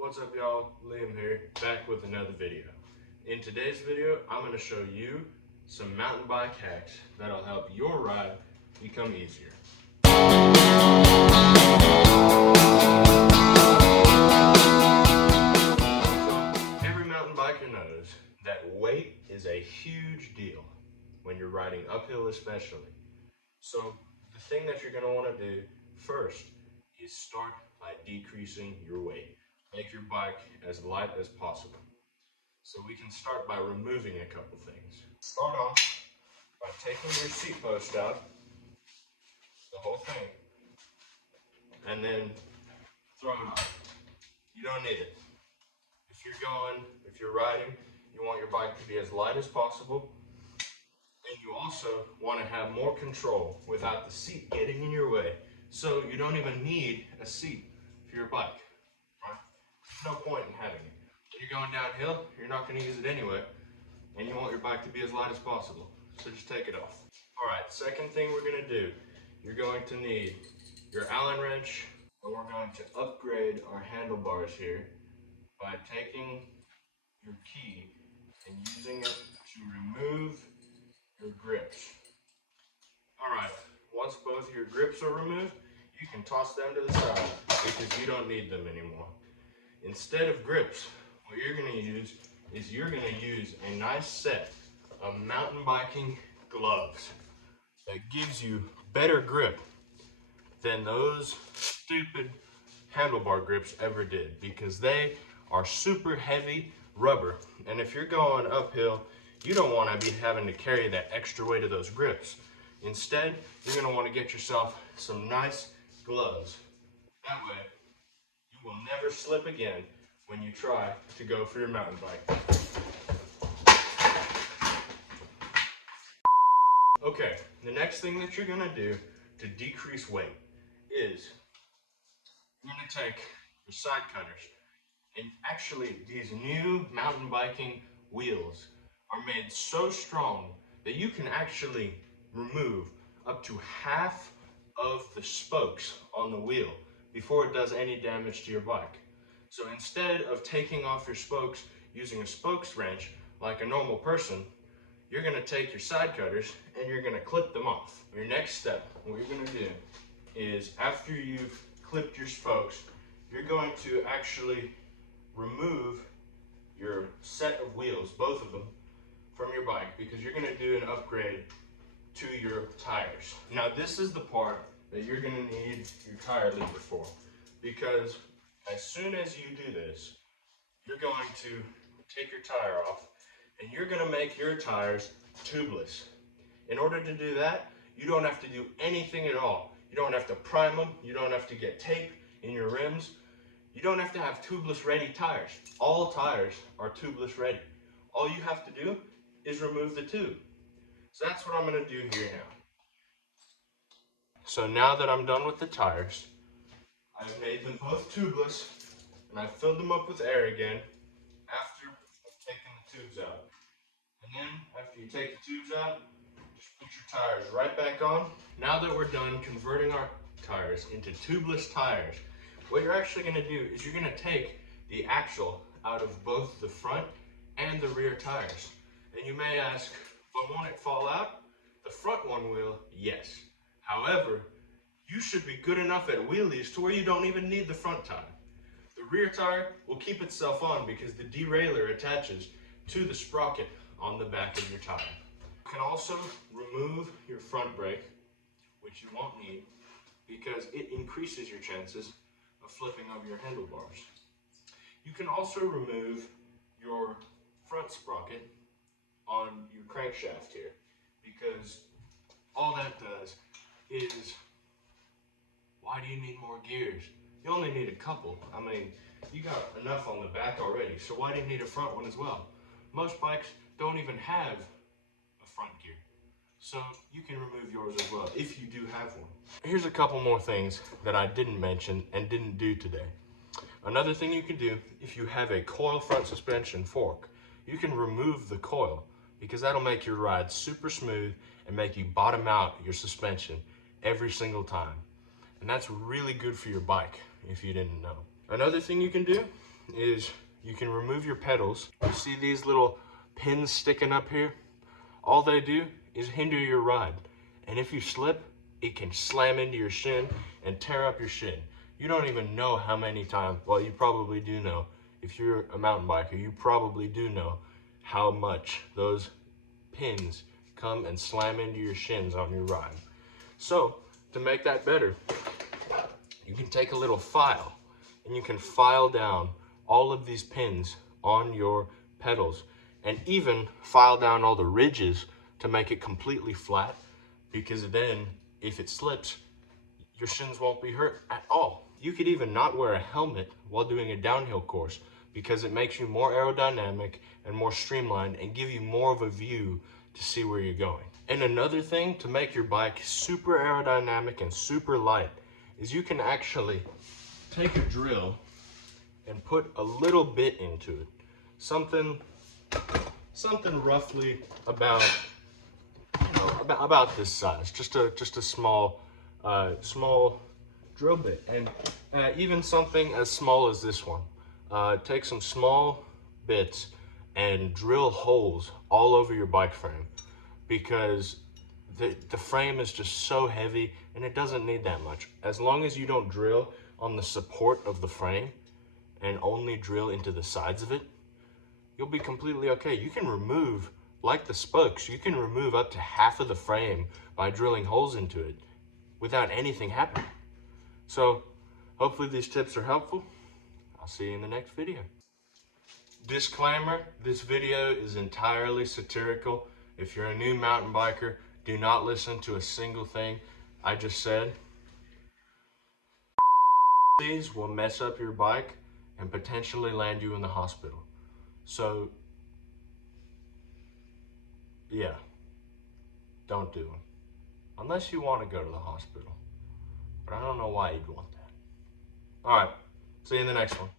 What's up y'all, Liam here, back with another video. In today's video, I'm going to show you some mountain bike hacks that'll help your ride become easier. So, every mountain biker knows that weight is a huge deal when you're riding uphill especially. So the thing that you're going to want to do first is start by decreasing your weight. Make your bike as light as possible. So we can start by removing a couple things. Start off by taking your seat post out, the whole thing, and then throw it off. You don't need it. If you're riding, you want your bike to be as light as possible, and you also want to have more control without the seat getting in your way. So you don't even need a seat for your bike. There's no point in having it. When you're going downhill, you're not going to use it anyway, and you want your bike to be as light as possible. So just take it off. Alright, second thing we're going to do, you're going to need your Allen wrench, and we're going to upgrade our handlebars here by taking your key and using it to remove your grips. Alright, once both your grips are removed, you can toss them to the side because you don't need them anymore. Instead of grips, what you're going to use is you're going to use a nice set of mountain biking gloves that gives you better grip than those stupid handlebar grips ever did, because they are super heavy rubber, and if you're going uphill, you don't want to be having to carry that extra weight of those grips. Instead, you're going to want to get yourself some nice gloves. That way, you will never slip again when you try to go for your mountain bike. Okay, the next thing that you're going to do to decrease weight is you're going to take your side cutters, and actually these new mountain biking wheels are made so strong that you can actually remove up to half of the spokes on the wheel before it does any damage to your bike. So instead of taking off your spokes using a spokes wrench like a normal person, you're going to take your side cutters and you're going to clip them off. Your next step, what you're going to do is after you've clipped your spokes, you're going to actually remove your set of wheels, both of them, from your bike, because you're going to do an upgrade to your tires. Now this is the part that you're going to need your tire lever for, because as soon as you do this, you're going to take your tire off and you're going to make your tires tubeless. In order to do that, you don't have to do anything at all. You don't have to prime them, you don't have to get tape in your rims, you don't have to have tubeless ready tires. All tires are tubeless ready. All you have to do is remove the tube. So that's what I'm going to do here now. So now that I'm done with the tires, I've made them both tubeless, and I've filled them up with air again after I've taken the tubes out. And then after you take the tubes out, just put your tires right back on. Now that we're done converting our tires into tubeless tires, what you're actually going to do is you're going to take the axle out of both the front and the rear tires. And you may ask, but won't it fall out? The front one will, yes. However, you should be good enough at wheelies to where you don't even need the front tire. The rear tire will keep itself on because the derailleur attaches to the sprocket on the back of your tire. You can also remove your front brake, which you won't need because it increases your chances of flipping over your handlebars. You can also remove your front sprocket on your crankshaft here, because all that does is, why do you need more gears? You only need a couple. I mean, you got enough on the back already, so why do you need a front one as well? Most bikes don't even have a front gear, so you can remove yours as well if you do have one. Here's a couple more things that I didn't mention and didn't do today. Another thing you can do, if you have a coil front suspension fork, you can remove the coil, because that'll make your ride super smooth and make you bottom out your suspension every single time. And that's really good for your bike if you didn't know. Another thing you can do is you can remove your pedals. You see these little pins sticking up here? All they do is hinder your ride. And if you slip, it can slam into your shin and tear up your shin. You don't even know how many times, well, you probably do know. If you're a mountain biker, you probably do know how much those pins come and slam into your shins on your ride. So, to make that better, you can take a little file and you can file down all of these pins on your pedals and even file down all the ridges to make it completely flat, because then if it slips, your shins won't be hurt at all. You could even not wear a helmet while doing a downhill course because it makes you more aerodynamic and more streamlined and give you more of a view to see where you're going. And another thing to make your bike super aerodynamic and super light is you can actually take a drill and put a little bit into it. Something roughly about, about this size, just a small drill bit, and even something as small as this one. Take some small bits and drill holes all over your bike frame, because the frame is just so heavy and it doesn't need that much. As long as you don't drill on the support of the frame and only drill into the sides of it, you'll be completely okay. You can remove, like the spokes, you can remove up to half of the frame by drilling holes into it without anything happening. So hopefully these tips are helpful. I'll see you in the next video. Disclaimer, this video is entirely satirical. If you're a new mountain biker, do not listen to a single thing I just said. These will mess up your bike and potentially land you in the hospital. So, yeah, don't do them. Unless you want to go to the hospital. But I don't know why you'd want that. All right, see you in the next one.